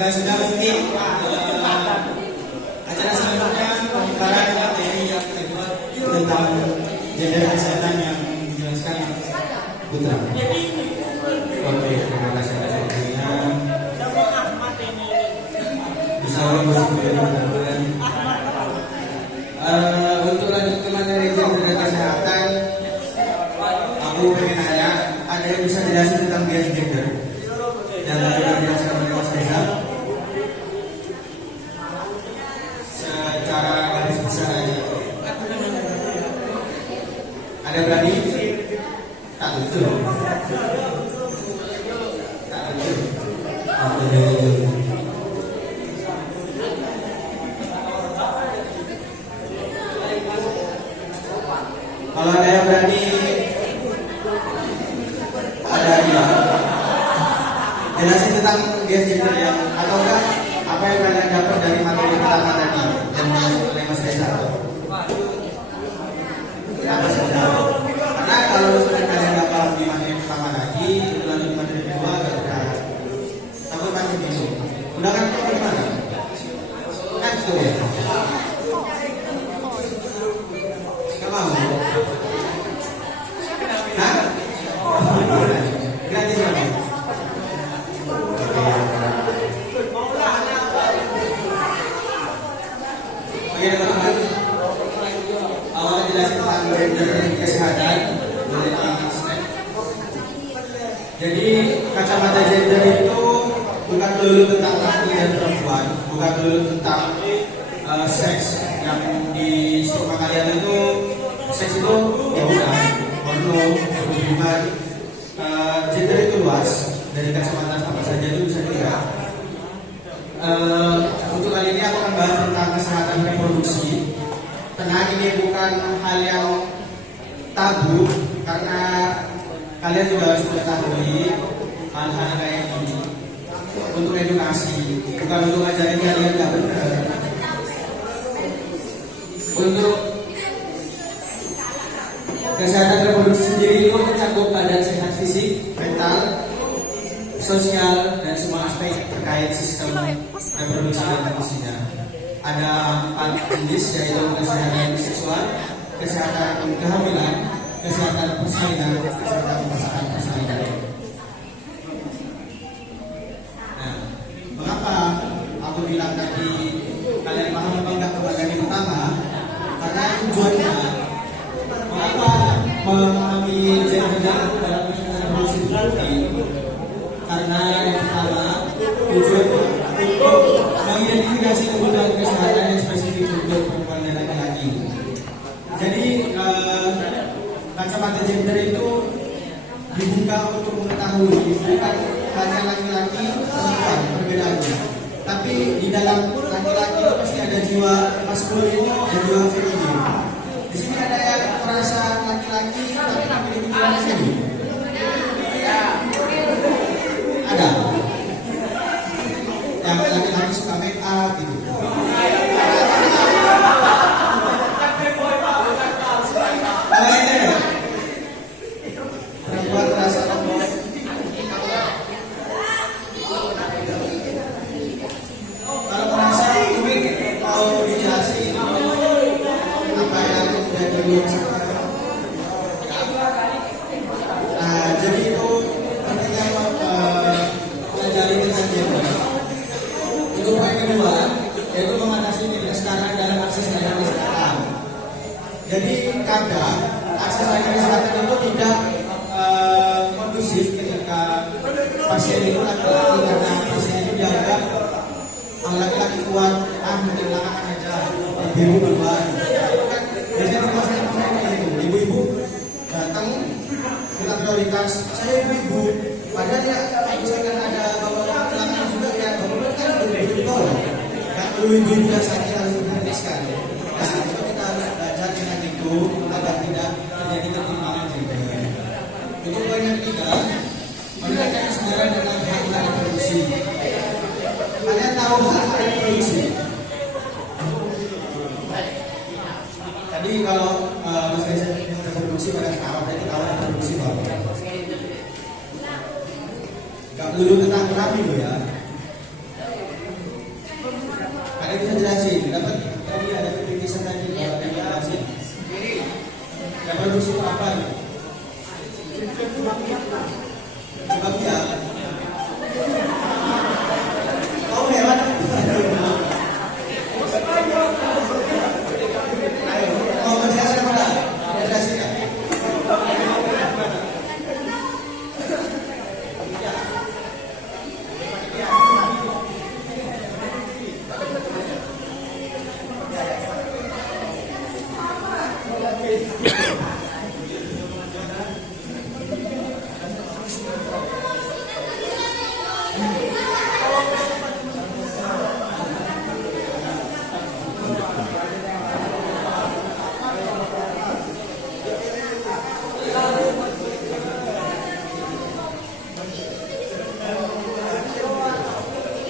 juga sudah mungkin acara selanjutnya pembicaraan materi yang kedua tentang gender kesehatan yang dijelaskan Putra. Oke, terima kasih atas waktunya. Bisa teman-teman. Untuk lanjut ke materi gender kesehatan, aku pengen nanya, ada yang bisa jelasin tentang gender? Dan juga dijelaskan oleh Mas Reza secara garis besar aja. Ada berani? Tak betul. Tak betul. Kalau ada yang berani, ada ya. Jelasin tentang gender ya, atau enggak apa yang kalian dapat dari materi pertama tadi dan oleh Mas Reza. Apa saja? Karena kalau kalian nggak paham di materi pertama tadi, lalu di materi kedua agak berat. Takut nanti bingung. Udah kan gimana? Kan gitu ya. Nggak mau? Hah? Gratis lagi. Oke teman-teman, awal jelasin tentang gender kesehatan boleh di-slide. Jadi kacamata gender itu bukan dulu tentang laki dan perempuan, bukan dulu tentang seks yang di stigma kalian itu seks itu ya udah porno, hubungan. Gender itu luas, dari kacamata apa saja itu bisa dilihat. Untuk kali ini aku akan bahas tentang kesehatan reproduksi. Tenang, ini bukan hal yang tabu karena kalian juga harus mengetahui hal-hal kayak gini untuk edukasi, bukan untuk ngajarin kalian nggak benar. Untuk kesehatan reproduksi sendiri itu mencakup badan sehat fisik, mental, sosial, dan semua aspek terkait sistem reproduksi manusia. Ada 4 jenis, yaitu kesehatan seksual, kesehatan kehamilan, kesehatan persalinan, kesehatan persalinan. Nah, mengapa aku bilang tadi kalian paham apa enggak kebagian pertama? Karena tujuannya mengapa memahami gender dalam kesehatan reproduksi itu penting? Karena yang pertama tujuannya untuk mengidentifikasi kebutuhan kesehatan yang spesifik untuk perempuan dan laki-laki. Jadi kacamata gender itu dibuka untuk mengetahui bukan hanya laki-laki perempuan perbedaannya, tapi di dalam laki-laki itu pasti ada jiwa maskulin dan jiwa feminin. Di sini ada yang merasa laki-laki tapi memiliki jiwa feminin. Ada yang laki-laki suka make up gitu. Perempuan merasa tomboy. Kalau merasa unik mau dijelasin apa yang sudah dilakukan. Nah, jadi itu pentingnya pelajari tentang gender. Untuk poin kedua, yaitu mengatasi ketidaksetaraan dalam akses layanan kesehatan. Jadi kadang akses layanan kesehatan itu tidak kondusif ketika pasien itu laki-laki, karena pasien itu dianggap laki-laki kuat, mungkin belakangan aja, ibu duluan. Biasanya pasien itu ibu-ibu datang kita prioritas, saya ibu-ibu, padahal ya misalkan ada bapak laki-laki juga ya, bapak kan ibu-ibu bawah, kan ibu-ibu yang sakit harus diperhatikan. Nah, itu kita harus belajar dengan itu agar tidak terjadi ketimpangan juga. Untuk poin yang ketiga, meningkatkan kesadaran tentang hak reproduksi. Kalian tahu hak reproduksi? Tadi kalau Mas Reza reproduksi pada tahu, berarti tahu reproduksi bahwa gak dulu tentang kelamin lo ya. Ada yang bisa jelasin, dapat tadi ada kepikiran tadi bahwa ada yang jelasin. Reproduksi itu apa? Sebab ya, kau hewan. Mau menjelaskan apa? Menjelaskan ya?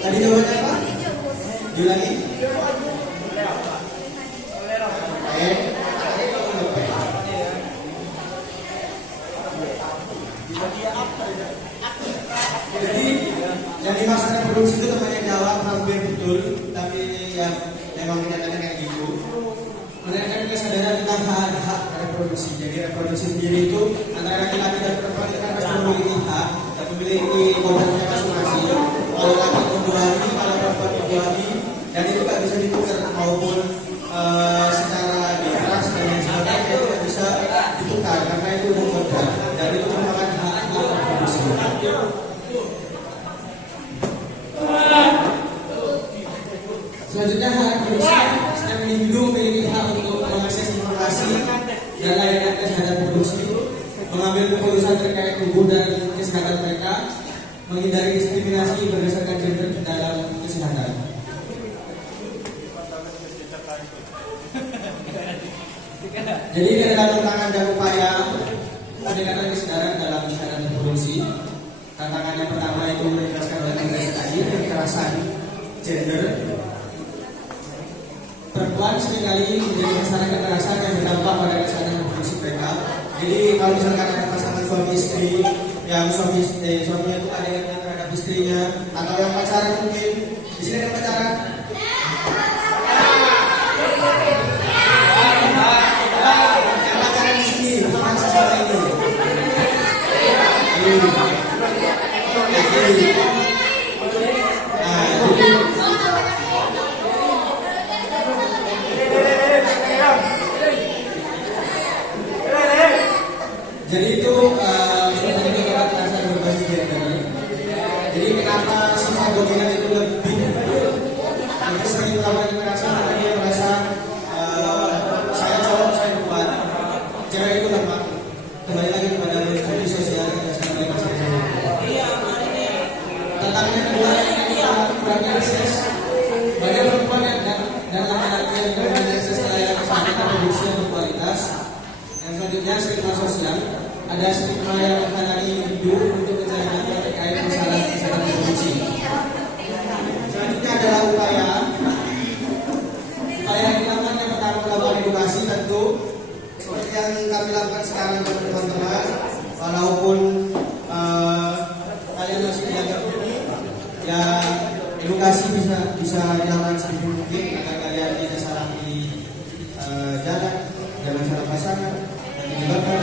Tadi jawabannya apa? Diulangi. Jadi yang dimaksud reproduksi itu temannya jawab hampir betul, tapi yang memang kenyataannya kayak gitu. Menanyakan kesadaran tentang hak reproduksi. Jadi reproduksi sendiri itu antara laki-laki dan perempuan itu kan pasti memiliki hak dan memiliki kodratnya masing-masing. Kalau laki membuahi, kalau perempuan membuahi, dan itu nggak bisa ditukar maupun secara keras dan lain sebagainya itu nggak bisa ditukar karena itu kodrat dan itu merupakan hak reproduksi. Selanjutnya hak reproduksi. Setiap individu memiliki hak untuk mengakses informasi dan layanan kesehatan reproduksi, mengambil keputusan terkait tubuh dan kesehatan mereka, menghindari diskriminasi berdasarkan gender dalam kesehatan. Jadi ada tantangan dan upaya peningkatan kesadaran dalam kesehatan reproduksi. Tantangan yang pertama itu menjelaskan tentang tadi kekerasan gender. Perempuan seringkali menjadi sasaran kekerasan yang berdampak pada kesehatan reproduksi mereka. Jadi kalau misalkan ada pasangan suami istri yang suaminya itu ada yang terhadap istrinya atau yang pacaran mungkin di sini ada pacaran. Yang pacaran di sini bukan yang sesama ini. Jadi itu sebenarnya kita merasa berbasis gender. Jadi kenapa sifat dominan itu lebih sering melakukan kekerasan karena dia merasa saya cowok, saya perempuan, cewek itu lemah. Kembali lagi kepada studi sosial yang saya mulai masing-masing. Tantangannya kedua kurangnya akses. Bagi perempuan dan laki-laki yang kurangnya akses ke layanan kesehatan reproduksi yang berkualitas. Yang selanjutnya stigma sosial. Ada stigma yang menghalangi individu untuk mencari data terkait masalah kesehatan reproduksi. Selanjutnya adalah upaya yang dilakukan yang pertama melakukan edukasi tentu seperti yang kami lakukan sekarang teman-teman. Walaupun kalian masih dianggap ini, ya edukasi bisa dilakukan sebisa mungkin agar kalian tidak salah di jalan, jangan salah pasangan dan menyebabkan.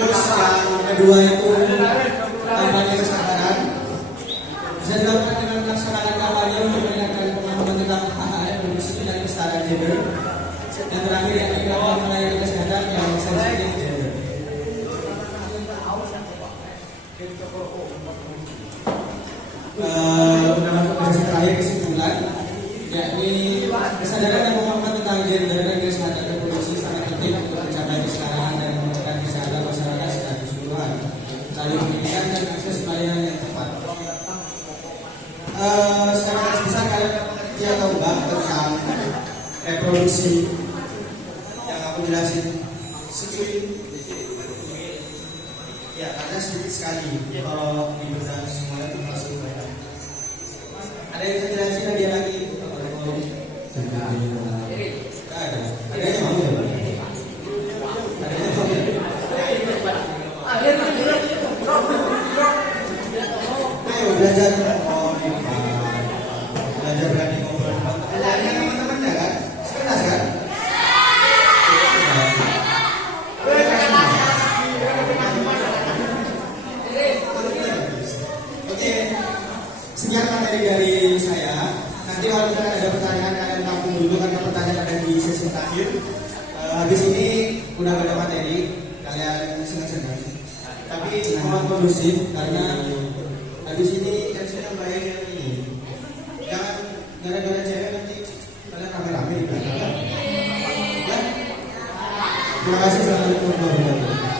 Terus yang kedua itu kampanye kesadaran bisa dilakukan dengan melaksanakan kampanye untuk meningkatkan pemahaman tentang hak reproduksi dan kesetaraan gender. Yang terakhir yang dilakukan melayani kesehatan yang sensitif gender. Masuk terakhir kesimpulan, yakni kesadaran dan pemahaman tentang gender dan kesehatan reproduksi sangat penting untuk mencapai kesetaraan dan meningkatkan kesehatan masyarakat secara keseluruhan, lalu pendidikan dan akses pelayanan yang tepat. Secara garis besar kalian mengerti atau enggak tentang reproduksi yang aku jelasin sedikit? Ya, karena sedikit sekali kalau di benak semuanya termasuk banyak. Ada yang bisa jelasin lagi lagi? Ada. Ada yang mau ya? Ada yang mau ya? Ayo belajar. Oh, senang-senang. Tapi amat kondusif karena habis ini kan saya bayar yang ini. Jangan gara-gara cewek nanti pada rame-rame di belakang. Ya. Terima kasih. Assalamualaikum warahmatullahi wabarakatuh.